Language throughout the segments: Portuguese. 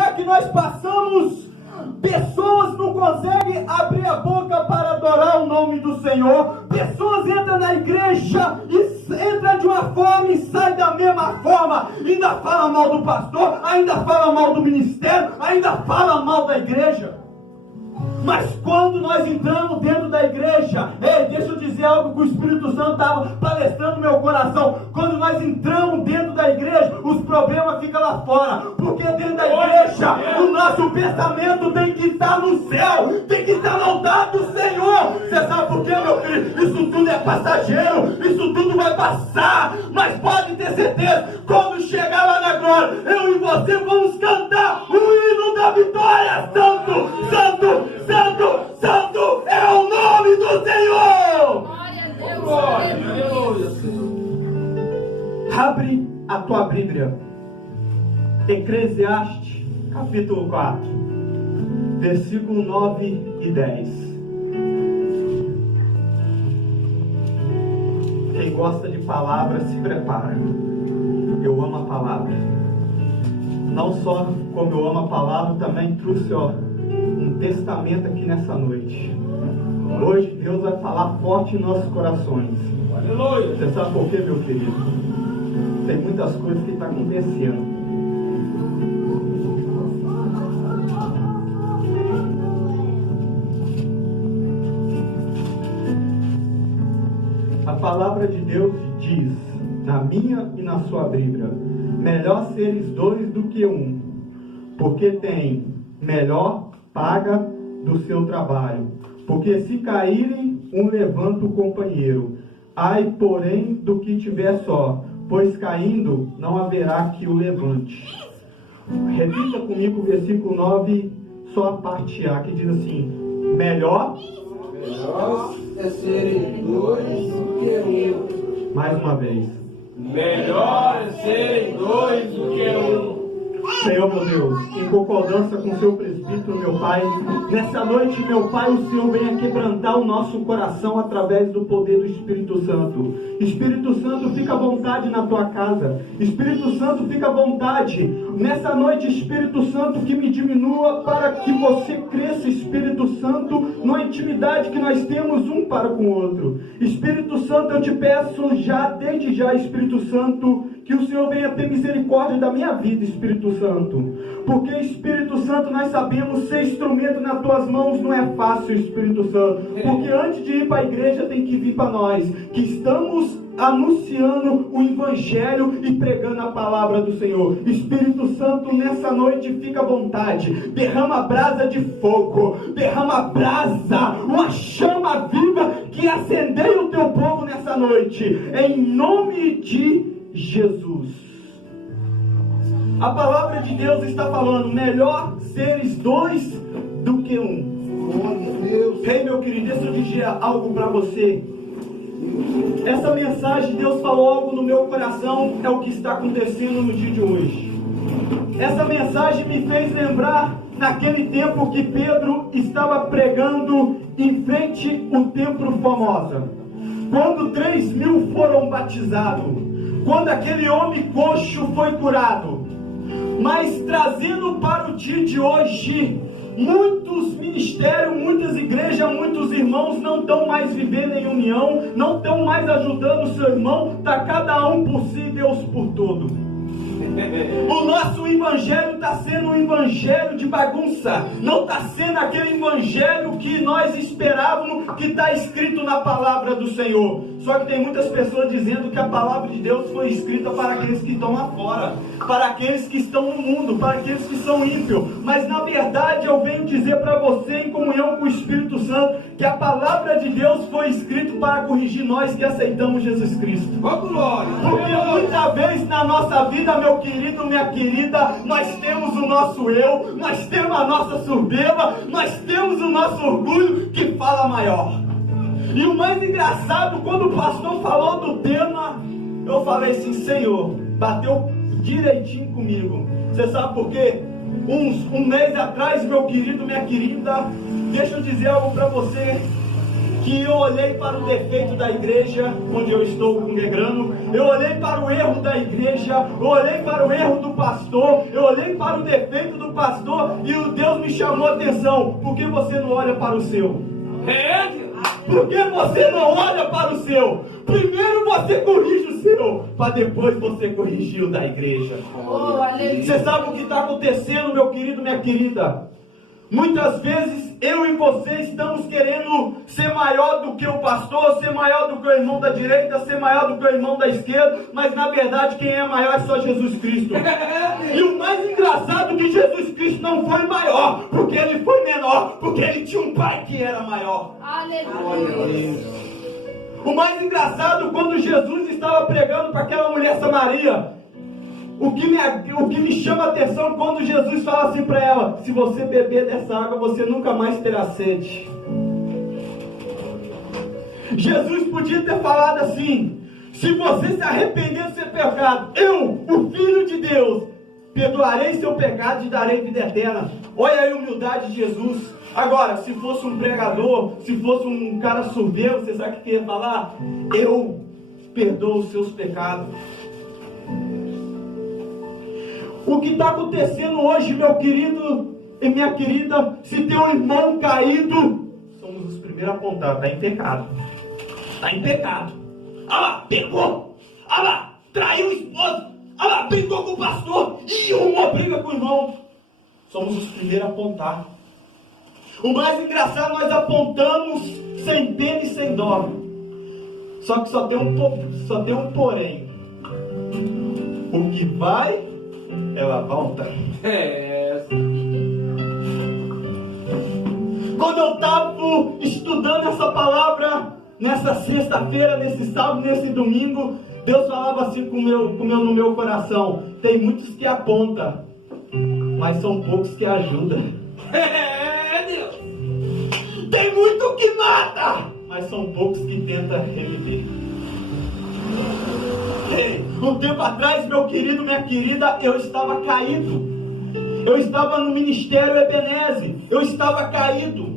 lugar que nós passamos, pessoas não conseguem abrir a boca para adorar o nome do Senhor. Pessoas entram na igreja e entram de uma forma e saem da mesma forma. Ainda fala mal do pastor, ainda fala mal do ministério, ainda fala mal da igreja. Mas quando nós entramos dentro da igreja, deixa eu dizer algo que o Espírito Santo estava palestrando no meu coração. Quando nós entramos dentro da igreja, os problemas ficam lá fora. Porque dentro da igreja, o nosso pensamento tem que estar no céu, tem que estar voltado do Senhor. Você sabe por quê, meu querido? Isso tudo é passageiro, isso tudo vai passar. Mas pode ter certeza, quando chegar lá na glória, eu e você vamos cantar o hino da vitória. Santo, santo, santo, santo é o nome do Senhor! Glória a Deus! Abre a tua Bíblia. Eclesiastes, capítulo 4, versículo 9 e 10. Quem gosta de palavra, se prepara. Eu amo a palavra. Não só como eu amo a palavra, também trouxe, um testamento aqui nessa noite. Hoje Deus vai falar forte em nossos corações. Aleluia! Você sabe por quê, meu querido? Tem muitas coisas que estão acontecendo. A palavra de Deus diz, na minha e na sua Bíblia, melhor seres dois do que um, porque tem melhor paga do seu trabalho. Porque se caírem, um levanta o companheiro. Ai, porém, do que tiver só, pois caindo, não haverá que o levante. Repita comigo o versículo 9, só a parte A, que diz assim: melhor é serem dois do que um. Mais uma vez. Melhor é serem dois do que um. Senhor, meu Deus, em concordância com o seu presbítero, meu Pai, nessa noite, meu Pai, o Senhor venha quebrantar o nosso coração através do poder do Espírito Santo. Espírito Santo, fica à vontade na tua casa. Espírito Santo, fica à vontade. Nessa noite, Espírito Santo, que me diminua para que você cresça, Espírito Santo, na intimidade que nós temos um para com o outro. Espírito Santo, eu te peço já, desde já, Espírito Santo, que o Senhor venha ter misericórdia da minha vida, Espírito Santo. Porque, Espírito Santo, nós sabemos, ser instrumento nas tuas mãos não é fácil, Espírito Santo. Porque antes de ir para a igreja, tem que vir para nós, que estamos anunciando o Evangelho e pregando a palavra do Senhor. Espírito Santo, nessa noite, fica à vontade. Derrama brasa de fogo, derrama brasa, uma chama viva que acendeia o teu povo nessa noite. Em nome de Jesus. A palavra de Deus está falando, melhor seres dois do que um. Ei, meu querido, deixa eu dizer algo para você. Essa mensagem, Deus falou algo no meu coração, é o que está acontecendo no dia de hoje. Essa mensagem me fez lembrar naquele tempo que Pedro estava pregando em frente ao templo Formosa, quando 3.000 foram batizados, quando aquele homem coxo foi curado. Mas trazendo para o dia de hoje, muitos ministérios, muitas igrejas, muitos irmãos não estão mais vivendo em união, não estão mais ajudando o seu irmão, está cada um por si, Deus por todo. O nosso evangelho está sendo um evangelho de bagunça, não está sendo aquele evangelho que nós esperávamos, que está escrito na palavra do Senhor. Só que tem muitas pessoas dizendo que a palavra de Deus foi escrita para aqueles que estão lá fora, para aqueles que estão no mundo, para aqueles que são ímpios. Mas na verdade eu venho dizer para você, em comunhão com o Espírito Santo, que a palavra de Deus foi escrita para corrigir nós que aceitamos Jesus Cristo. Porque muitas vezes na nossa vida, meu querido, minha querida, nós temos o nosso eu, nós temos a nossa soberba, nós temos o nosso orgulho que fala maior. E o mais engraçado, quando o pastor falou do tema, eu falei assim, Senhor, bateu direitinho comigo. Você sabe por quê? Um mês atrás, meu querido, minha querida, deixa eu dizer algo para você. que eu olhei para o defeito da igreja onde eu estou congregando, eu olhei para o erro da igreja, eu olhei para o erro do pastor, eu olhei para o defeito do pastor e o Deus me chamou a atenção. Por que você não olha para o seu? Por que você não olha para o seu? Primeiro você corrige o seu, para depois você corrigir o da igreja. Você sabe o que está acontecendo, meu querido, minha querida? Muitas vezes eu e você estamos querendo ser maior do que o pastor, ser maior do que o irmão da direita, ser maior do que o irmão da esquerda, mas na verdade quem é maior é só Jesus Cristo. E o mais engraçado é que Jesus Cristo não foi maior, porque ele foi menor, porque ele tinha um pai que era maior. Aleluia. O mais engraçado, quando Jesus estava pregando para aquela mulher Samaria, o que me chama a atenção quando Jesus fala assim para ela: se você beber dessa água, você nunca mais terá sede. Jesus podia ter falado assim: se você se arrepender do seu pecado, eu, o Filho de Deus, perdoarei seu pecado e te darei vida eterna. Olha a humildade de Jesus. Agora, se fosse um pregador, se fosse um cara surdeiro, você sabe o que ia falar? Eu perdoo os seus pecados. O que está acontecendo hoje, meu querido e minha querida, se tem um irmão caído, somos os primeiros a apontar: está em pecado. Está em pecado. Ah lá, pecou. Ah lá, traiu o esposo. Ah lá, brigou com o pastor. E uma briga com o irmão. Somos os primeiros a apontar. O mais engraçado, nós apontamos sem pena e sem dó. Só que só tem um porém. O que vai, ela volta. Quando eu estava estudando essa palavra, nessa sexta-feira, nesse sábado, nesse domingo, Deus falava assim no meu coração: tem muitos que apontam, mas são poucos que ajudam. Deus! Tem muito que mata, mas são poucos que tentam reviver. Um tempo atrás, meu querido, minha querida, eu estava caído. Eu estava no ministério Ebenezer. Eu estava caído.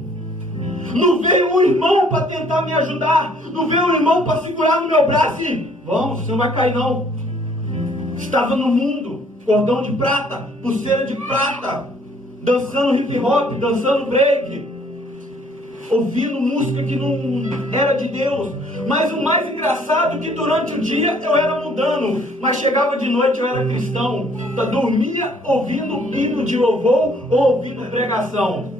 Não veio um irmão para tentar me ajudar. Não veio um irmão para segurar no meu braço e: vamos, você não vai cair não. Estava no mundo, cordão de prata, pulseira de prata, dançando hip hop, dançando break, ouvindo música que não era de Deus. Mas o mais engraçado é que durante o dia eu era mudando, mas chegava de noite eu era cristão. Dormia ouvindo hino de louvor ou ouvindo pregação.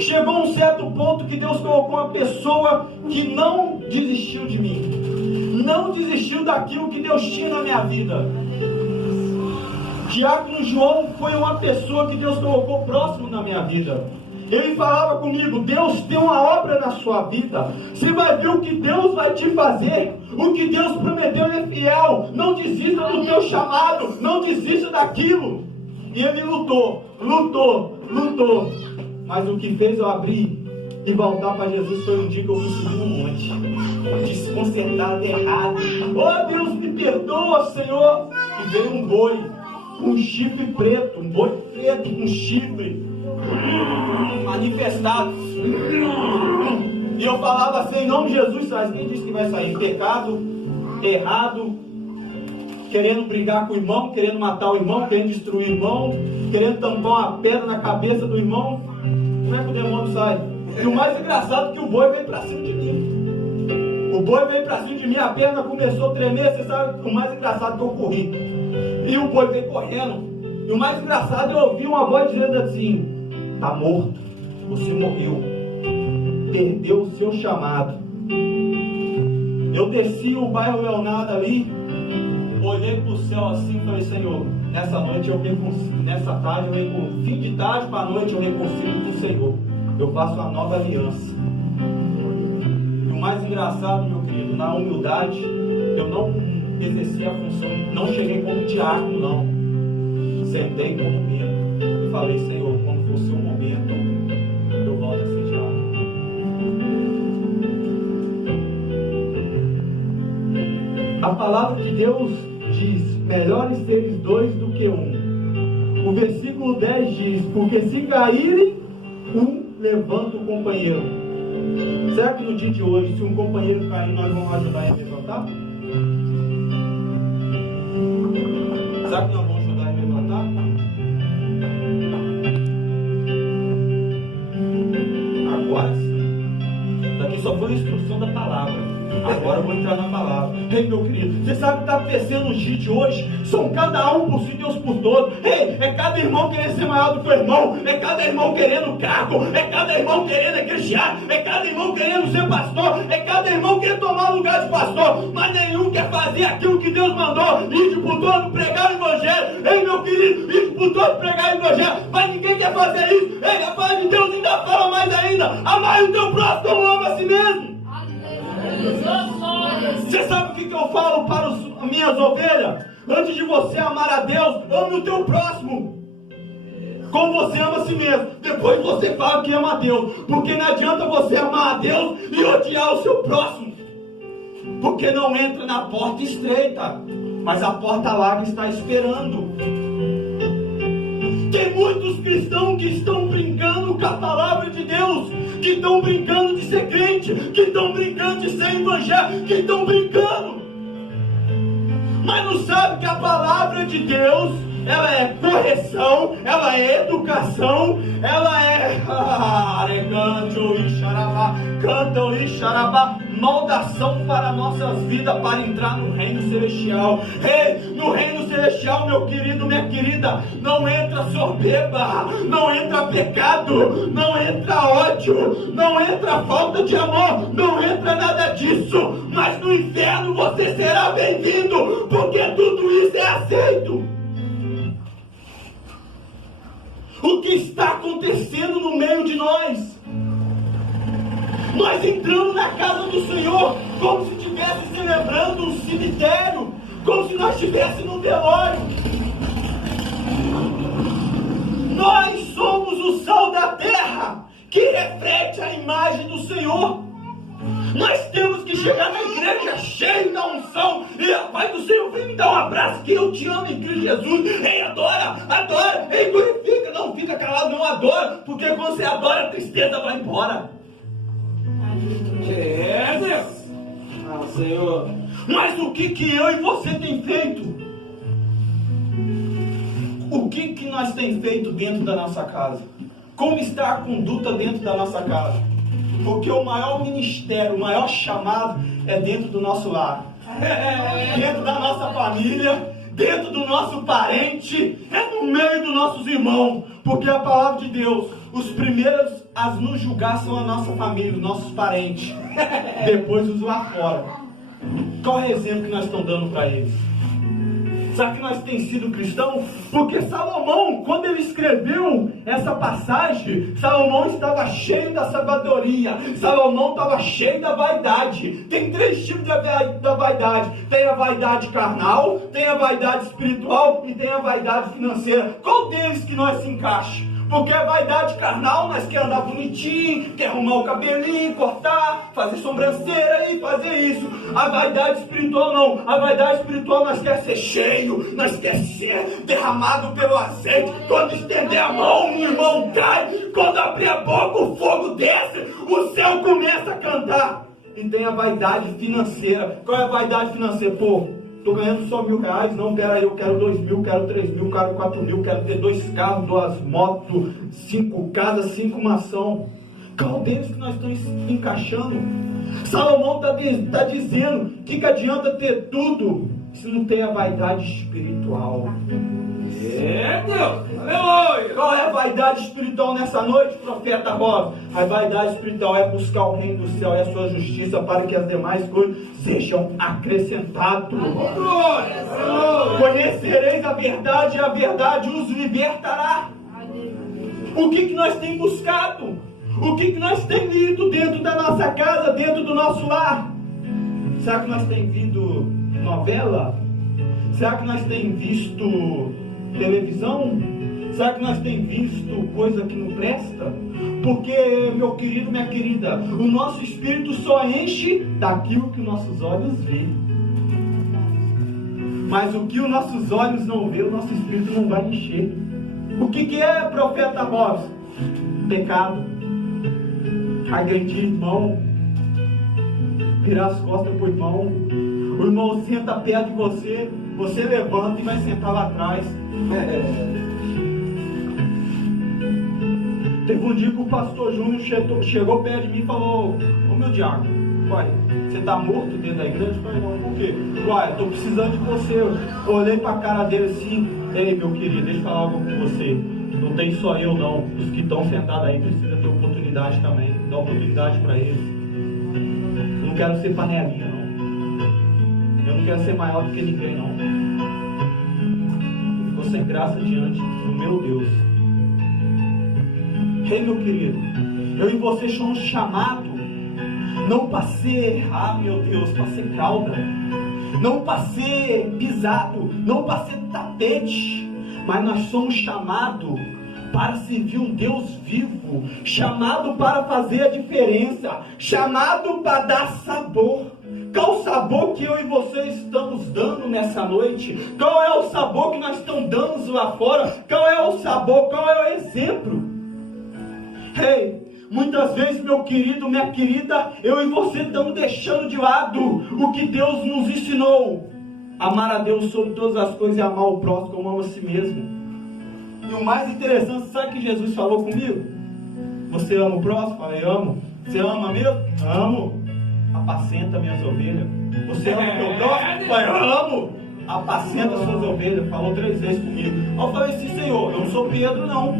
Chegou um certo ponto que Deus colocou uma pessoa que não desistiu de mim, não desistiu daquilo que Deus tinha na minha vida. Diácono João foi uma pessoa que Deus colocou próximo na minha vida. Ele falava comigo: Deus tem uma obra na sua vida. Você vai ver o que Deus vai te fazer. O que Deus prometeu é fiel. Não desista do teu chamado. Não desista daquilo. E ele lutou. Mas o que fez eu abrir e voltar para Jesus foi um dia que eu fui subir no monte, desconcertado, errado. Oh, Deus, me perdoa, Senhor. E veio um boi, um chifre preto, um boi preto com chifre manifestado. E eu falava assim: em nome de Jesus, mas quem disse que vai sair? Pecado, errado, querendo brigar com o irmão, querendo matar o irmão, querendo destruir o irmão, querendo tampar uma pedra na cabeça do irmão. Como é que o demônio sai? E o mais engraçado é que o boi veio pra cima de mim. O boi veio pra cima de mim, a perna começou a tremer. Você sabe o mais engraçado que eu corri? E o boi veio correndo. E o mais engraçado, eu ouvi uma voz dizendo assim: está morto, você morreu, perdeu o seu chamado. Eu desci o bairro Leonardo ali, olhei para o céu assim e falei: Senhor, nessa noite eu reconcilio, nessa tarde eu reconcilio, fim de tarde para a noite eu reconcilio com o Senhor. Eu faço uma nova aliança. E o mais engraçado, meu querido, na humildade, eu não exerci a função, não cheguei como diácono, não. Sentei com medo e falei: Senhor, quando for o seu momento, eu volto a ser diácono. A palavra de Deus diz: melhores seres dois do que um. O versículo 10 diz: porque se caírem, um levanta o companheiro. Será que no dia de hoje, se um companheiro cair, nós vamos ajudar ele a levantar? Será que nós vamos ajudar ele a levantar? Agora sim. Daqui só foi a instrução da palavra. Agora eu vou entrar na palavra. Ei, meu querido, você sabe o que está acontecendo nos dias de hoje? São cada um por si, Deus por todos. Ei, é cada irmão querendo ser maior do que o irmão. É cada irmão querendo cargo. É cada irmão querendo igrejar. É cada irmão querendo ser pastor. É cada irmão querendo tomar o lugar de pastor. Mas nenhum quer fazer aquilo que Deus mandou. Ir por todo, pregar o evangelho. Ei, meu querido, ir por todo, pregar o evangelho. Mas ninguém quer fazer isso. Ei, a palavra de Deus ainda fala mais ainda. Amai o teu próximo como ama a si mesmo. Você sabe o que eu falo para as minhas ovelhas? Antes de você amar a Deus, ame o teu próximo como você ama a si mesmo. Depois você fala que ama a Deus. Porque não adianta você amar a Deus e odiar o seu próximo. Porque não entra na porta estreita, mas a porta larga está esperando. Tem muitos cristãos que estão brincando com a palavra de Deus, que estão brincando de ser crente, que estão brincando de ser evangélico, que estão brincando, mas não sabe que a palavra de Deus, ela é correção, ela é educação, ela é canto e xarabá, moldação para nossas vidas, para entrar no reino celestial. Ei, no reino celestial, meu querido, minha querida, não entra soberba, não entra pecado, não entra ódio, não entra falta de amor, não entra nada disso. Mas no inferno você será bem-vindo, porque tudo isso é aceito. O que está acontecendo no meio de nós? Nós entramos na casa do Senhor como se estivesse celebrando um cemitério, como se nós estivéssemos num velório. Nós somos o sal da terra que reflete a imagem do Senhor. Nós temos que chegar na igreja cheio da unção. E a paz do Senhor, vem me dar um abraço, que eu te amo em Cristo Jesus. Ei, adora, adora. Ei, glorifica, não fica calado, não adora. Porque quando você adora, a tristeza vai embora. É, Deus. Ah, Senhor. Mas o que eu e você tem feito? O que nós tem feito dentro da nossa casa? Como está a conduta dentro da nossa casa? Porque o maior ministério, o maior chamado é dentro do nosso lar, dentro da nossa família, dentro do nosso parente, é no meio dos nossos irmãos. Porque a palavra de Deus, os primeiros a nos julgar são a nossa família, os nossos parentes, depois os lá fora. Qual é o exemplo que nós estamos dando para eles? Sabe que nós temos sido cristãos? Porque Salomão, quando ele escreveu essa passagem, Salomão estava cheio da sabedoria, Salomão estava cheio da vaidade. Tem três tipos da vaidade: tem a vaidade carnal, tem a vaidade espiritual e tem a vaidade financeira. Qual deles que nós se encaixa? Porque a vaidade carnal, nós quer andar bonitinho, quer arrumar o cabelinho, cortar, fazer sobrancelha e fazer isso. A vaidade espiritual não. A vaidade espiritual nós quer ser cheio, nós quer ser derramado pelo azeite. Quando estender a mão, o irmão cai. Quando abrir a boca, o fogo desce, o céu começa a cantar. E tem a vaidade financeira. Qual é a vaidade financeira? Pô, tô ganhando só R$1.000, não, peraí, eu quero 2.000, quero 3.000, quero 4.000, quero ter 2 carros, 2 motos, 5 casas, 5 mansões. Qual deles que nós estamos encaixando? Salomão está dizendo que adianta ter tudo se não tem a vaidade espiritual. É, Deus! Aleluia! Qual é a vaidade espiritual nessa noite, profeta Rosa? A vaidade espiritual é buscar o reino do céu e a sua justiça para que as demais coisas sejam acrescentadas. Glória! Conhecereis a verdade e a verdade os libertará. O que nós temos buscado? O que nós temos lido dentro da nossa casa, dentro do nosso lar? Será que nós temos visto novela? Será que nós temos visto televisão? Será que nós temos visto coisa que não presta? Porque, meu querido, minha querida, o nosso espírito só enche daquilo que nossos olhos veem. Mas o que os nossos olhos não vê, o nosso espírito não vai encher. O que é, profeta Rosa? Pecado. agredir irmão, virar as costas pro irmão. O irmão senta perto de você, você levanta e vai sentar lá atrás. Teve um dia que o pastor Júnior chegou perto de mim e falou: ô meu diácono, uai, você tá morto dentro da igreja? Eu falei: não, por quê? Uai, eu tô precisando de você. Eu olhei pra cara dele assim: ei, meu querido, deixa eu falar algo com você. Não tem só eu não, os que estão sentados aí precisam ter oportunidade também. Dá oportunidade pra eles. Eu não quero ser panelinha não. Eu não quero ser maior do que ninguém não. Ele ficou sem graça diante do meu Deus. Ei, meu querido, eu e você somos chamados não para ser, meu Deus, para ser cauda, não para ser pisado, não para ser tapete, mas nós somos chamados para servir um Deus vivo, chamado para fazer a diferença, chamado para dar sabor. Qual o sabor que eu e você estamos dando nessa noite? Qual é o sabor que nós estamos dando lá fora? Qual é o sabor? Qual é o exemplo? Ei, muitas vezes, meu querido, minha querida, eu e você estamos deixando de lado o que Deus nos ensinou: amar a Deus sobre todas as coisas e amar o próximo como ama a si mesmo. E o mais interessante, sabe o que Jesus falou comigo? Você ama o próximo? Falei: amo. Você ama mesmo? Amo. Apacenta minhas ovelhas. Você ama o teu próximo? Falei: amo. Apacenta suas ovelhas. Falou 3 vezes comigo. Eu falei assim: Senhor, eu não sou Pedro não.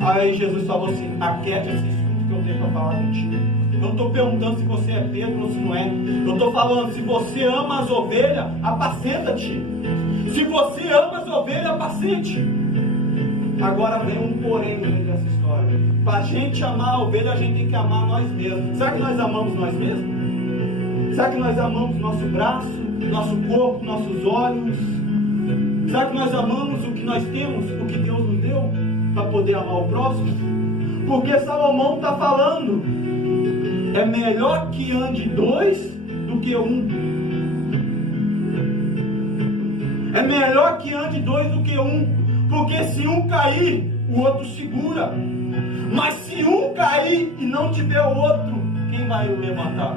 Aí Jesus falou assim: aquieta esse assunto que eu tenho para falar contigo. Eu não estou perguntando se você é Pedro ou se não é. Eu estou falando: se você ama as ovelhas, apacenta-te. Se você ama as ovelhas, apacente. Agora vem um porém nessa história. Para a gente amar a ovelha, a gente tem que amar nós mesmos. Será que nós amamos nós mesmos? Será que nós amamos nosso braço, nosso corpo, nossos olhos? Será que nós amamos o que nós temos, o que Deus nos deu, para poder amar o próximo? Porque Salomão está falando: é melhor que ande 2 do que 1. É melhor que ande 2 do que 1. Porque se um cair, o outro segura. Mas se um cair e não tiver o outro, quem vai o levantar?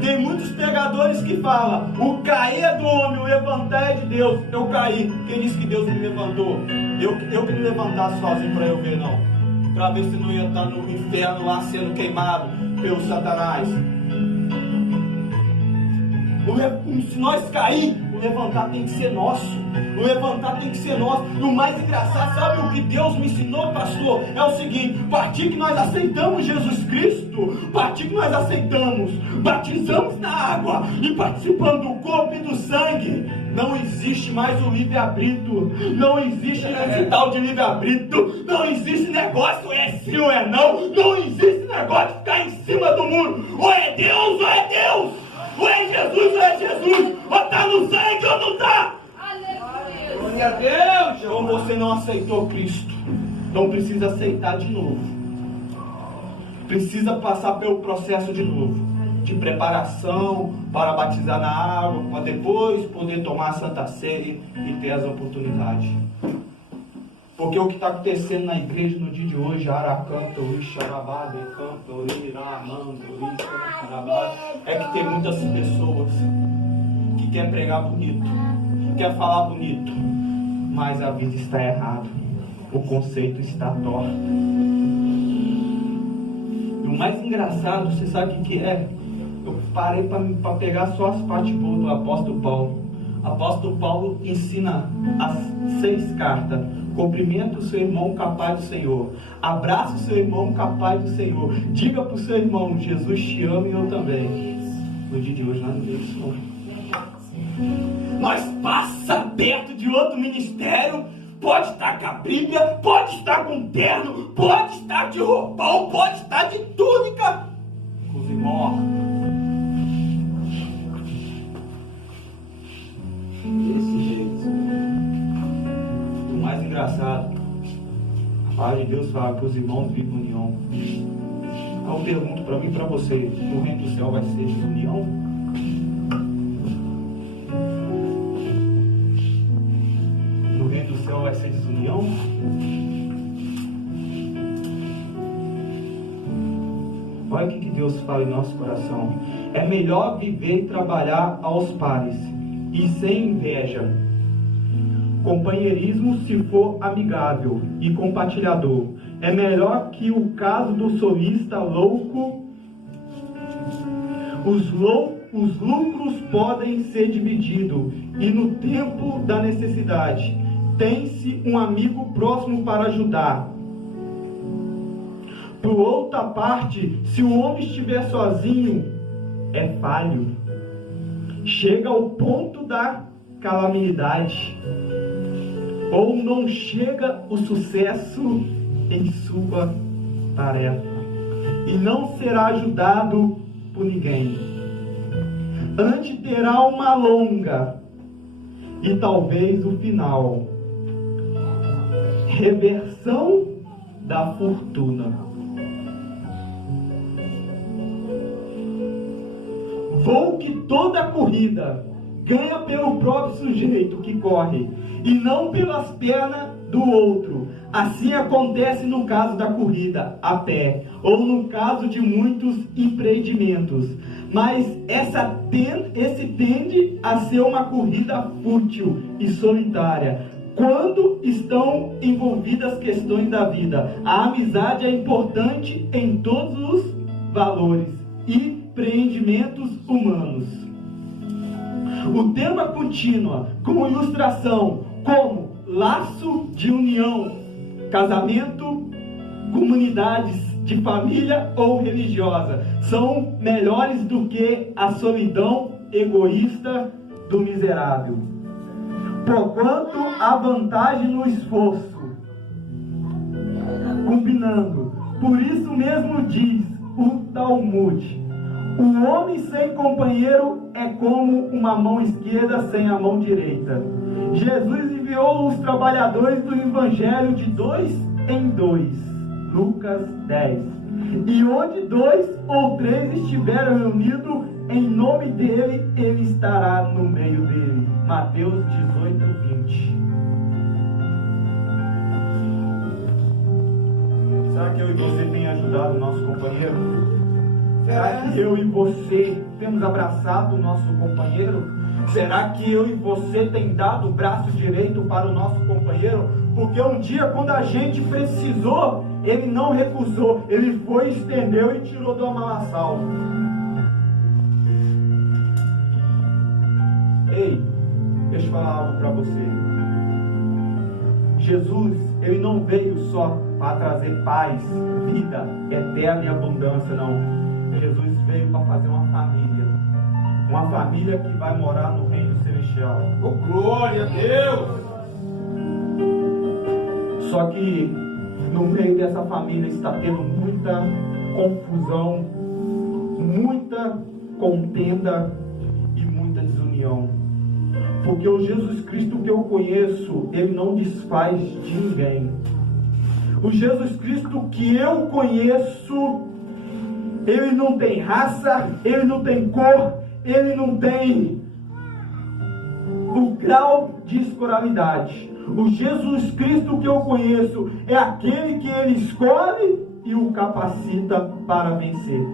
Tem muitos pregadores que falam: o cair é do homem, o levantar é de Deus. Eu caí, quem disse que Deus me levantou? Eu que me levantasse sozinho para eu ver, não. Para ver se não ia estar no inferno lá sendo queimado pelo Satanás. Se nós cair, o levantar tem que ser nosso. O levantar tem que ser nosso. E o mais engraçado, sabe o que Deus me ensinou, pastor? É o seguinte: a partir que nós aceitamos Jesus Cristo, a partir que nós aceitamos, batizamos na água e participando do corpo e do sangue, não existe mais o livre-arbítrio. Não existe esse tal de livre-arbítrio. Não existe negócio é sim ou é não. Não existe negócio de ficar em cima do muro. Ou é Deus ou é Deus. Ou é Jesus ou é Jesus. Ou está no sangue ou não está. Glória a Deus. Ou você não aceitou Cristo, então precisa aceitar de novo. Precisa passar pelo processo de novo, de preparação para batizar na água, para depois poder tomar a Santa Ceia e ter as oportunidades. Porque o que está acontecendo na igreja no dia de hoje, é que tem muitas pessoas que querem pregar bonito, quer falar bonito, mas a vida está errada, o conceito está torto. E o mais engraçado, você sabe o que é? Eu parei para pegar só as partes boas do apóstolo Paulo. O apóstolo Paulo ensina as 6 cartas. Cumprimenta o seu irmão capaz do Senhor. Abraça o seu irmão capaz do Senhor. Diga para o seu irmão: Jesus te ama e eu também. No dia de hoje nós não temos isso não. Nós passa perto de outro ministério, pode estar com a Bíblia, pode estar com terno, pode estar de roupão, pode estar de túnica, com os irmãos. Desse jeito. O mais engraçado, a palavra de Deus fala que os irmãos vivem união. Aí eu pergunto para mim e para você: o reino do céu vai ser desunião? No reino do céu vai ser desunião? Olha o que Deus fala em nosso coração. É melhor viver e trabalhar aos pares e sem inveja. Companheirismo se for amigável e compartilhador. É melhor que o caso do solista louco. Os lucros podem ser divididos e no tempo da necessidade tem-se um amigo próximo para ajudar. Por outra parte, se o homem estiver sozinho, é falho. Chega ao ponto da calamidade, ou não chega o sucesso em sua tarefa, e não será ajudado por ninguém. Antes terá uma longa e talvez o final, reversão da fortuna. Vou que toda corrida ganha pelo próprio sujeito que corre e não pelas pernas do outro. Assim acontece no caso da corrida a pé ou no caso de muitos empreendimentos. Mas esse tende a ser uma corrida fútil e solitária. Quando estão envolvidas questões da vida, a amizade é importante em todos os valores e empreendimentos humanos. O tema continua com ilustração como laço de união, casamento, comunidades de família ou religiosa são melhores do que a solidão egoísta do miserável. Porquanto há vantagem no esforço, combinando. Por isso mesmo diz o Talmud: o homem sem companheiro é como uma mão esquerda sem a mão direita. Jesus enviou os trabalhadores do Evangelho de 2 em 2. Lucas 10. E onde 2 ou 3 estiveram reunidos em nome dele, ele estará no meio dele. Mateus 18, 20. Será que eu e você tem ajudado o nosso companheiro? Será que eu e você temos abraçado o nosso companheiro? Será que eu e você tem dado o braço direito para o nosso companheiro? Porque um dia, quando a gente precisou, ele não recusou, ele foi, estendeu e tirou do lamaçal. Ei, deixa eu falar algo para você. Jesus, ele não veio só para trazer paz, vida eterna e abundância, não. Jesus veio para fazer uma família que vai morar no reino celestial. Oh, glória a Deus! Só que no meio dessa família está tendo muita confusão, muita contenda e muita desunião. Porque o Jesus Cristo que eu conheço, ele não desfaz de ninguém. O Jesus Cristo que eu conheço, ele não tem raça, ele não tem cor, ele não tem o grau de escolaridade. O Jesus Cristo que eu conheço é aquele que ele escolhe e o capacita para vencer.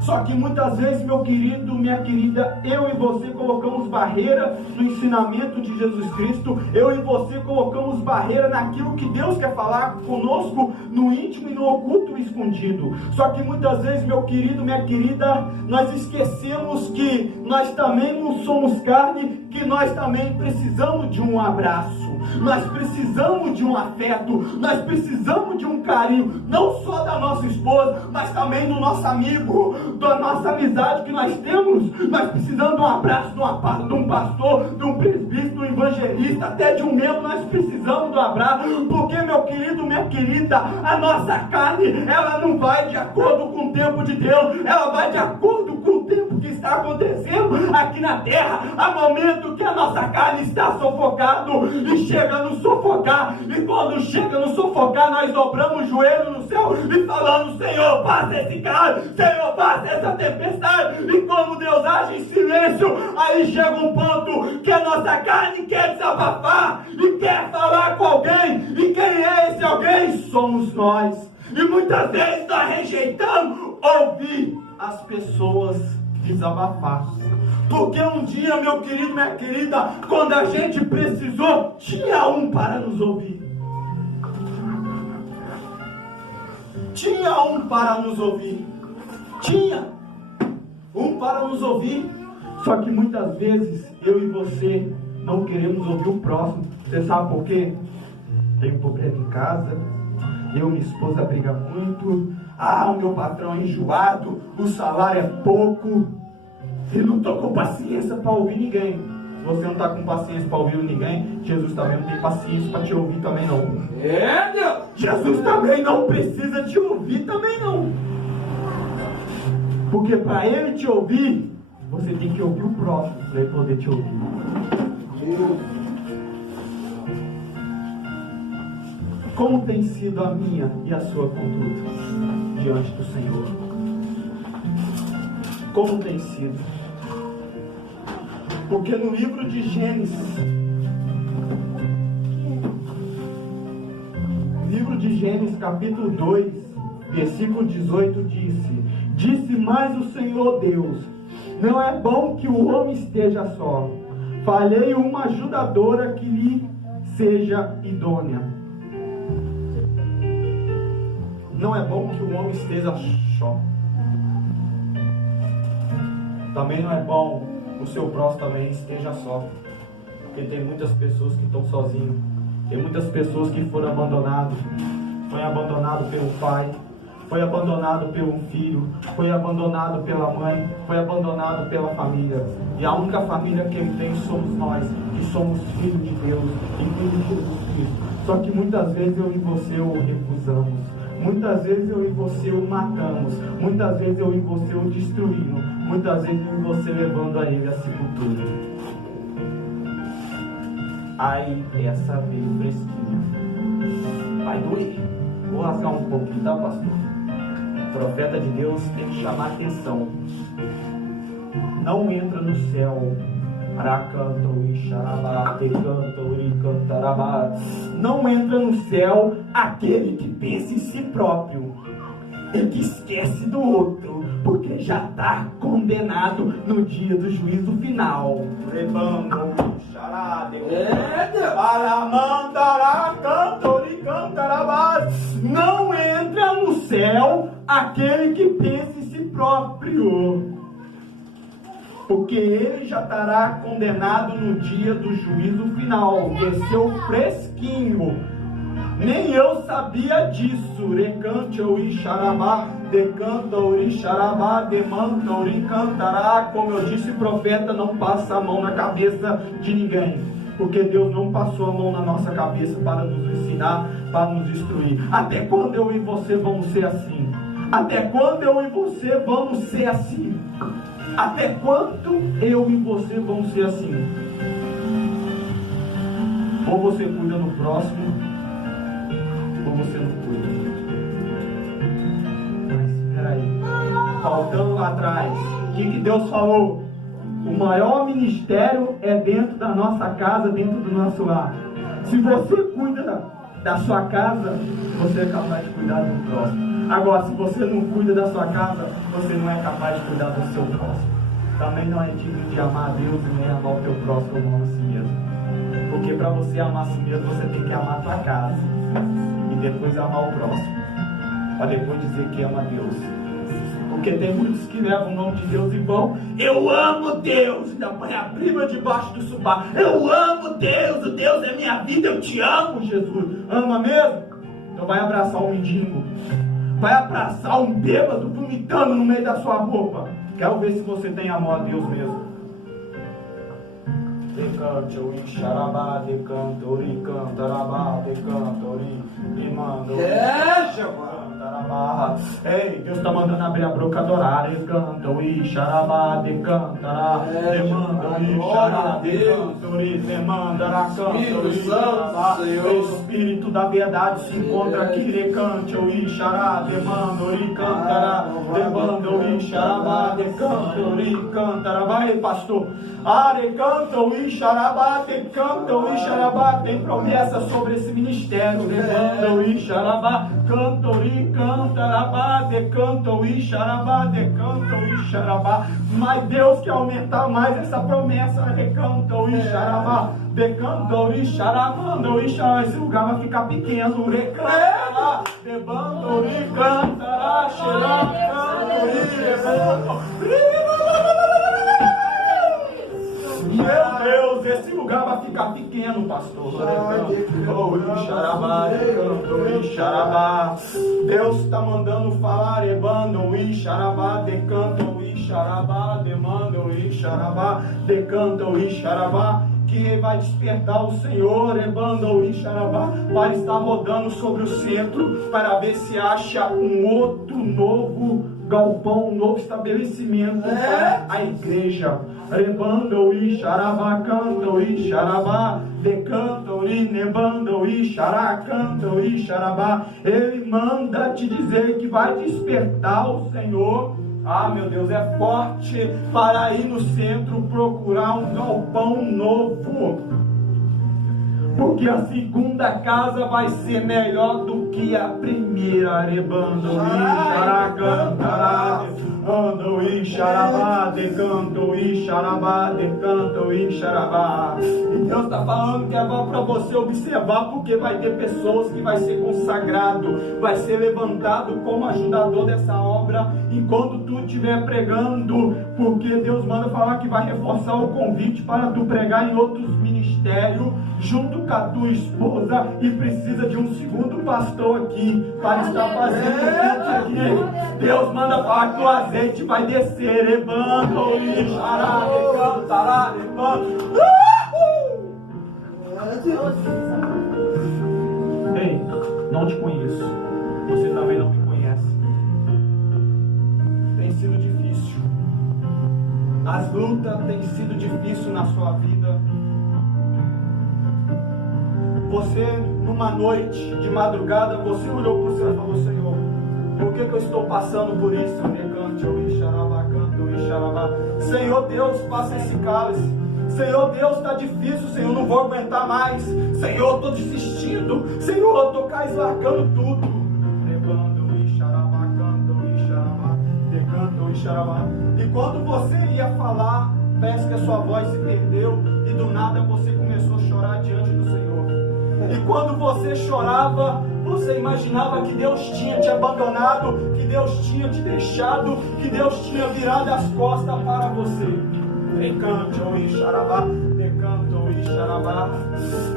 Só que muitas vezes, meu querido, minha querida, eu e você colocamos barreira no ensinamento de Jesus Cristo. Eu e você colocamos barreira naquilo que Deus quer falar conosco no íntimo e no oculto e escondido. Só que muitas vezes, meu querido, minha querida, nós esquecemos que nós também não somos carne, que nós também precisamos de um abraço. Nós precisamos de um afeto, nós precisamos de um carinho, não só da nossa esposa, mas também do nosso amigo, da nossa amizade que nós temos. Nós precisamos de um abraço de um pastor, de um presbítero, de um evangelista, até de um membro. Nós precisamos do abraço, porque, meu querido, minha querida, a nossa carne, ela não vai de acordo com o tempo de Deus, ela vai de acordo com o tempo que está acontecendo aqui na terra. Há momento que a nossa carne está sufocado e chega a nos sufocar, e quando chega a nos sufocar, nós dobramos o joelho no céu e falamos: Senhor, passa esse cara, Senhor, passa essa tempestade. E como Deus age em silêncio, aí chega um ponto que a nossa carne quer desabafar e quer falar com alguém, e quem é esse alguém? Somos nós. E muitas vezes nós rejeitamos ouvir as pessoas desabafar. Porque um dia, meu querido, minha querida, quando a gente precisou, tinha um para nos ouvir. Tinha um para nos ouvir. Tinha um para nos ouvir. Só que muitas vezes eu e você não queremos ouvir o próximo. Você sabe por quê? Tem um problema em casa, eu e minha esposa briga muito, o meu patrão é enjoado, o salário é pouco, e não estou com paciência para ouvir ninguém. Se você não está com paciência para ouvir ninguém, Jesus também não tem paciência para te ouvir também não. Deus! Jesus também não precisa te ouvir também não. Porque para ele te ouvir, você tem que ouvir o próximo para ele poder te ouvir. Como tem sido a minha e a sua conduta diante do Senhor? Como tem sido? Porque no livro de Gênesis, capítulo 2, versículo 18, disse mais o Senhor Deus, não é bom que o homem esteja só, falei uma ajudadora que lhe seja idônea. Não é bom que o homem esteja só. Também não é bom o seu próximo também esteja só. Porque tem muitas pessoas que estão sozinhas. Tem muitas pessoas que foram abandonadas. Foi abandonado pelo pai, foi abandonado pelo filho, foi abandonado pela mãe, foi abandonado pela família. E a única família que ele tem somos nós, que somos filhos de Deus e filhos de Jesus Cristo. Só que muitas vezes eu e você o recusamos. Muitas vezes eu e você o matamos. Muitas vezes eu e você o destruímos. Muitas vezes eu e você levando a ele à sepultura. Aí essa veio fresquinha. Vai doer. Vou rasgar um pouquinho, tá, pastor? O profeta de Deus tem que chamar a atenção. Não entra no céu. Não entra no céu aquele que pensa em si próprio e que esquece do outro, porque já está condenado no dia do juízo final. Não entra no céu aquele que pensa em si próprio, porque ele já estará condenado no dia do juízo final. Desceu fresquinho. Nem eu sabia disso. Recante o Ixarabá, decanta o Ixarabá, demanta o Icantará. Como eu disse, profeta não passa a mão na cabeça de ninguém. Porque Deus não passou a mão na nossa cabeça para nos ensinar, para nos instruir. Até quando eu e você vamos ser assim? Até quando eu e você vamos ser assim? Até quanto eu e você vão ser assim? Ou você cuida do próximo, ou você não cuida. Mas espera aí, faltando lá atrás, o que Deus falou? O maior ministério é dentro da nossa casa, dentro do nosso lar. Se você cuida da sua casa, você é capaz de cuidar do próximo. Agora, se você não cuida da sua casa, você não é capaz de cuidar do seu próximo. Também não é digno de amar a Deus e nem amar o teu próximo como a si mesmo. Porque para você amar a si mesmo, você tem que amar a tua casa. E depois amar o próximo. Para depois dizer que ama a Deus. Porque tem muitos que levam o nome de Deus e vão: eu amo Deus. Ainda põe a prima debaixo do sofá. Eu amo Deus. O Deus é minha vida. Eu te amo, Jesus. Ama mesmo? Então vai abraçar um mendigo. Vai abraçar um bêbado vomitando no meio da sua roupa. Quero ver se você tem amor a Deus mesmo. Decante o Ixarabá, decante o Icantarabá, decante o Imando. Deixa, mano. xarabá. Ei, Deus está mandando abrir a boca, adorar. Canto e xarabá, de cantará. Demanda e xarabá, de canto e demandará. Canto e xarabá. O Espírito da verdade se encontra aqui. Recante e xará, demanda e cantará. Demanda e xarabá, de canto e cantará. Vai, pastor. Are canto e xarabá, de canto e xarabá. Tem promessa sobre esse ministério. Demanda e xarabá, canto e cantará. De canto e xarabá, de canto e xarabá. Mas Deus quer aumentar mais essa promessa. Recanto e xarabá, de canto e xarabando e xarabá. Esse lugar vai ficar pequeno. Recantará, de bando e cantará. Xerá, canto e rebando. Meu Deus, esse lugar vai ficar pequeno, pastor. Deus está mandando falar, ebando e xarabá, decanto e xarabá, demando e xarabá, decanto e xarabá. Que vai despertar o Senhor, ebando e xarabá, para estar rodando sobre o centro, para ver se acha um outro novo galpão, um novo estabelecimento para a igreja. Rebando e xarabá, canto e xarabá, decanto e nebando e xará, canto e xarabá. Ele manda te dizer que vai despertar o Senhor. Ah, meu Deus, é forte para ir no centro procurar um galpão novo. Porque a segunda casa vai ser melhor do que a primeira. Rebando e xaracantará, ando e xarabá, decanto e xarabá, decanto e xarabá. E Deus está falando que é para você observar, porque vai ter pessoas que vai ser consagrado, vai ser levantado como ajudador dessa obra enquanto tu estiver pregando, porque Deus manda falar que vai reforçar o convite para tu pregar em outros ministérios junto com a tua esposa, e precisa de um segundo pastor aqui para estar fazendo gente aqui. Deus manda falar que o azeite vai descer, rebando e xará, cantará, rebando. Ei, não te conheço, você também não me conhece. Tem sido difícil, as lutas têm sido difíceis na sua vida. Você, numa noite de madrugada, você olhou para o céu e falou: Senhor, por que eu estou passando por isso? Senhor Deus, passa esse cálice. Senhor Deus, está difícil. Senhor, não vou aguentar mais. Senhor, estou desistindo. Senhor, estou quase largando tudo. E quando você ia falar, parece que a sua voz se perdeu e do nada você começou a chorar diante do Senhor. E quando você chorava, você imaginava que Deus tinha te abandonado, que Deus tinha te deixado, que Deus tinha virado as costas para você. Decanto e xarabá, decanto e xarabá.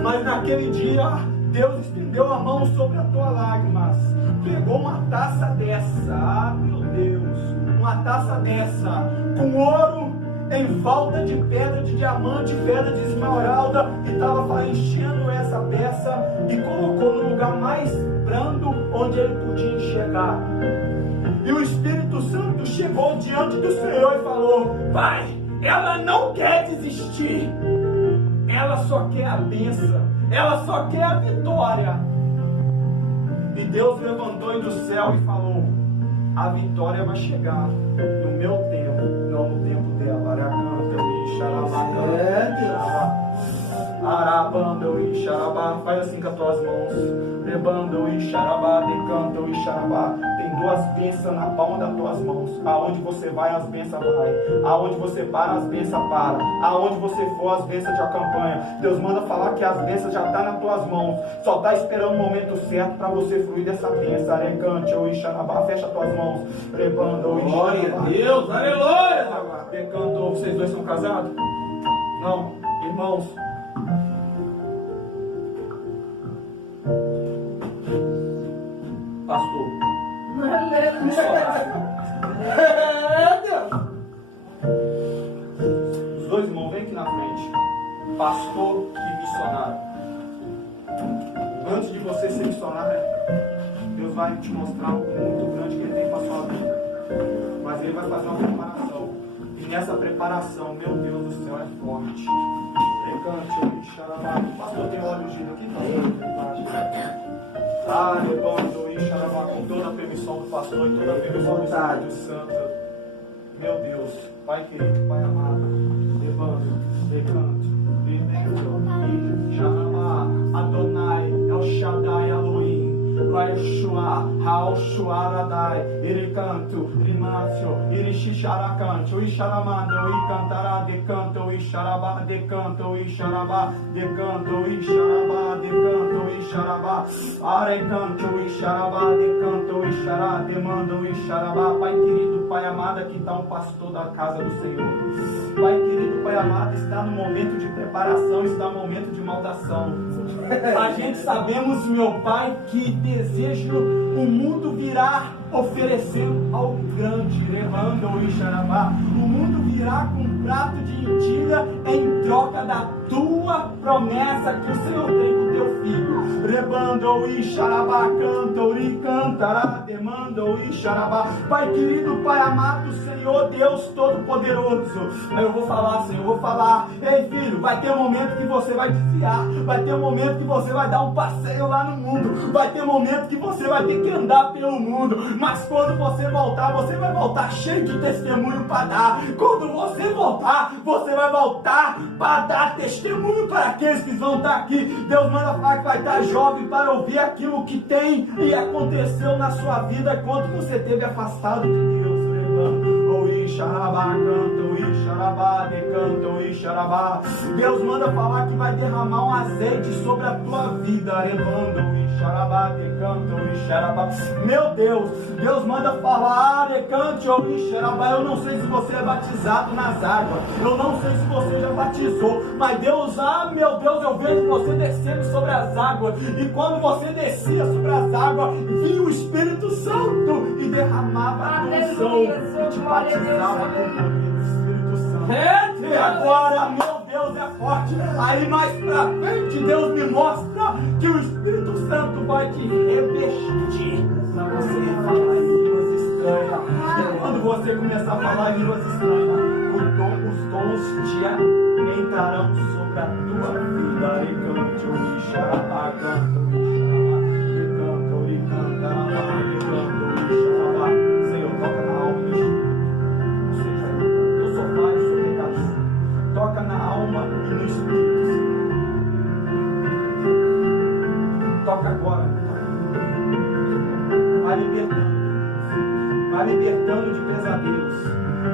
Mas naquele dia, Deus estendeu a mão sobre as tuas lágrimas, pegou uma taça dessa, ah meu Deus, uma taça dessa, com ouro em volta de pedra de diamante, pedra de esmeralda, e estava enchendo essa peça e colocou no lugar mais brando onde ele podia enxergar. E o Espírito Santo chegou diante do Senhor e falou: Pai, ela não quer desistir, ela só quer a bênção, ela só quer a vitória. E Deus levantou do céu e falou: a vitória vai chegar no meu tempo, não no tempo dela. Arabando e xarabá, faz assim com as tuas mãos. Rebando e xarabá, decanto e xarabá. Tem duas bênçãos na palma das tuas mãos. Aonde você vai, as bênçãos vai. Aonde você para, as bênçãos para. Aonde você for, as bênçãos te acompanham. Deus manda falar que as bênçãos já estão nas tuas mãos. Só está esperando o momento certo para você fluir dessa bênção. Recante ou xarabá, fecha as tuas mãos. Rebando ou xarabá. Glória a Deus, aleluia. Decanto, vocês dois são casados? Não, irmãos. Pastor, os dois irmãos, vem aqui na frente. Pastor e missionário. Antes de você ser missionário, Deus vai te mostrar algo muito grande que Ele tem para a sua vida. Mas Ele vai fazer uma preparação. E nessa preparação, meu Deus do céu, é forte. Recante, xarabá. Pastor, tem óleo ungido aqui? Levando e xarabá com toda a permissão do pastor e toda a permissão do Espírito Santo. Meu Deus, Pai querido, Pai amado, levando, recanto, e xarabá, Adonai, El Shaddai, Elohim. Yeshua, Haoshuaradai, Iricanto, Rimácio, Irixixaracanto, Ixaramando, Icantará, Decanto, Ixarabá, Decanto, Ixarabá, Decanto, Ixarabá, Decanto, Ixarabá, Arecanto, Ixarabá, Decanto, Ixará, Demando, Ixarabá. Pai querido, Pai amado, aqui está um pastor da casa do Senhor. Pai querido, Pai amado, está no momento de preparação, está no momento de maldação. A gente sabemos, meu Pai, que desejo o mundo virá oferecendo algo grande, levando o Ixarabá. O mundo virá com um prato de mentira em troca da tua promessa que o Senhor tem com o teu filho. Rebando o Ixarabá, canta, uri cantará, demanda o Ixarabá. Pai querido, Pai amado, Senhor Deus Todo-Poderoso. Eu vou falar, Senhor, eu vou falar. Ei filho, vai ter um momento que você vai desviar. Vai ter um momento que você vai dar um passeio lá no mundo. Vai ter um momento que você vai ter que andar pelo mundo. Mas quando você vai voltar cheio de testemunho para dar. Quando você voltar, você vai voltar para dar testemunho para aqueles que vão estar aqui. Deus manda falar que vai estar jovem para ouvir aquilo que tem e aconteceu na sua vida quando você esteve afastado de Deus. O Ixarabá, canta, o Ixarabá, decanta, o Ixarabá. Deus manda falar que vai derramar um azeite sobre a tua vida. Levando o Ixarabá, decanta, o Ixarabá. Meu Deus, Deus manda falar, decante, o Ixarabá. Eu não sei se você é batizado nas águas, eu não sei se você já batizou, mas Deus, meu Deus, eu vejo você descendo sobre as águas. E quando você descia sobre as águas, vinha o Espírito Santo e derramava a unção e te batizava com o poder do Espírito Santo. E agora, meu Deus, é forte. Aí mais pra frente, Deus me mostra que o Espírito Santo vai te revestir pra você falar em línguas estranhas. E quando você começar a falar em línguas estranhas, os dons te entrarão sobre a tua vida. Recante, o Ixarabá, canta, o Ixarabá, recanta, o Icantarabá, recanta, o Ixarabá. Senhor, toca na alma do Espírito. Ou seja, eu sou vários, sou pecador. Toca na alma e no Espírito. Toca agora. Vai libertando. Vai libertando de pesadelos.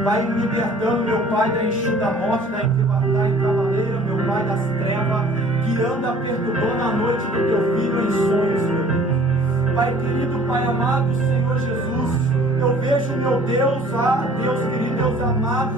Vai libertando, meu Pai, da enxuta morte, da encavaleira, meu Pai, das trevas, que anda perturbando a noite do teu filho em sonhos, meu Deus. Pai querido, Pai amado, Senhor Jesus, eu vejo, meu Deus, Deus querido, Deus amado,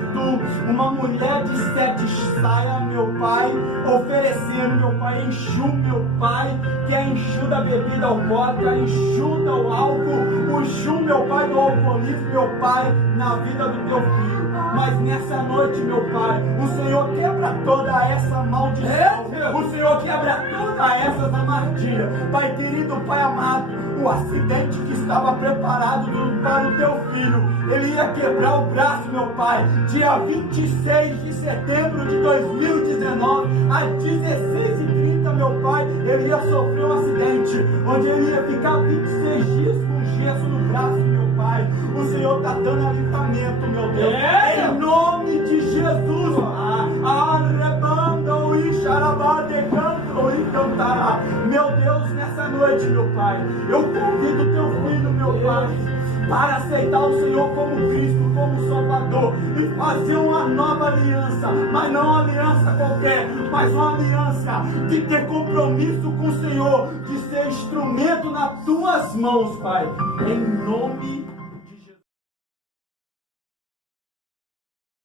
uma mulher de 7 saias, meu Pai, oferecendo, meu Pai, enxu, meu Pai, que é enxu da bebida alcoólica, enxu do álcool, enxu, meu Pai, do alcoolismo, meu Pai, na vida do teu filho. Mas nessa noite, meu Pai, o Senhor quebra toda essa maldição, o Senhor quebra toda essa armadilha. Pai querido, Pai amado, o acidente que estava preparado para o teu filho, ele ia quebrar o braço, meu Pai, dia 26 de setembro de 2019, às 16h30, meu Pai, ele ia sofrer um acidente, onde ele ia ficar 26 dias com gesso no braço, meu Pai. O Senhor está dando livramento, meu Deus, em nome de Jesus. Arrebanda o Ixarabá, decanto e cantará. Meu Deus, nessa noite, meu Pai, eu convido teu filho, meu Pai, para aceitar o Senhor como Cristo, como Salvador, e fazer uma nova aliança, mas não uma aliança qualquer, mas uma aliança de ter compromisso com o Senhor, de ser instrumento nas tuas mãos, Pai, em nome